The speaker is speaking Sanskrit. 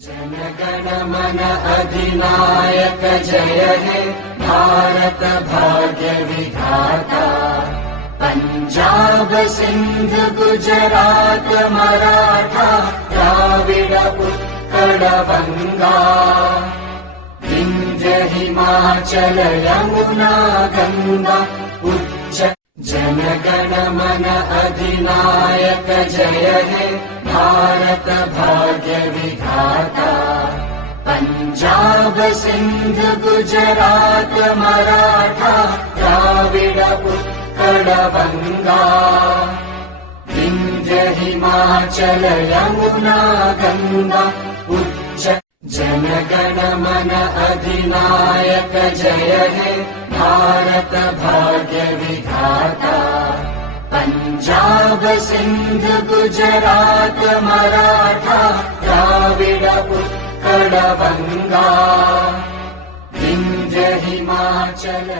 जनगण मन अधिनायक जय हे भारत भाग्य विधाता। पंजाब सिंध गुजरात मराठा द्राविड उत्कल बंगा। विंध्य हिमाचल यमुना गंगा उच्च। जनगण मन अधिनायक जय हे भारत भाग्य विधाता। पंजाब सिंध गुजरात मराठा द्राविड उत्कल बंगा। विंध्य हिमाचल यमुना गंगा उच्च। जनगण मन अधिनायक जय हे भारत भाग्य विधाता। पंजाब सिंध गुजरात मराठा द्राविड उत्कल बंगा। विंध्य हिमाचल